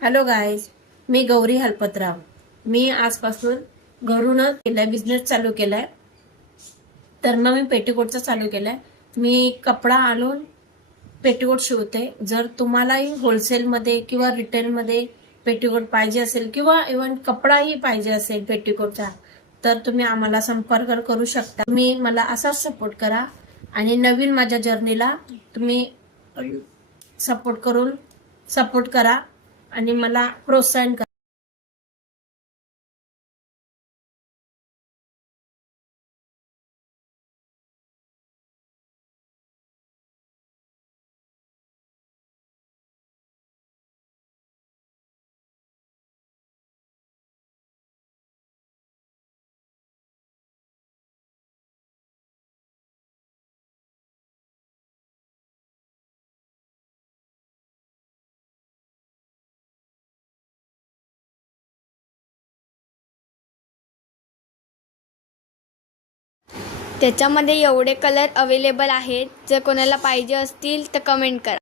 Hello guys, मी गौरी हलपतराव. मी आजपासून घरूनच केलाय, बिझनेस चालू केलाय. तर मग मी पेटीकोटचा चालू केलाय. मी कपडा आणून पेटीकोट शिवते. जर तुम्हालाही होलसेलमध्ये किंवा रिटेलमध्ये पेटीकोट पाहिजे असेल किंवा इव्हन कपडाही पाहिजे असेल पेटीकोटचा, तर तुम्ही आम्हाला संपर्क करू शकता. तुम्ही मला असाच सपोर्ट करा आणि नवीन माझ्या जर्नीला तुम्ही सपोर्ट करा आणि मला प्रोत्साहन करा. त्याच्यामध्ये एवढे कलर अवेलेबल आहेत. जर कोणाला पाहिजे असतील तर कमेंट करा.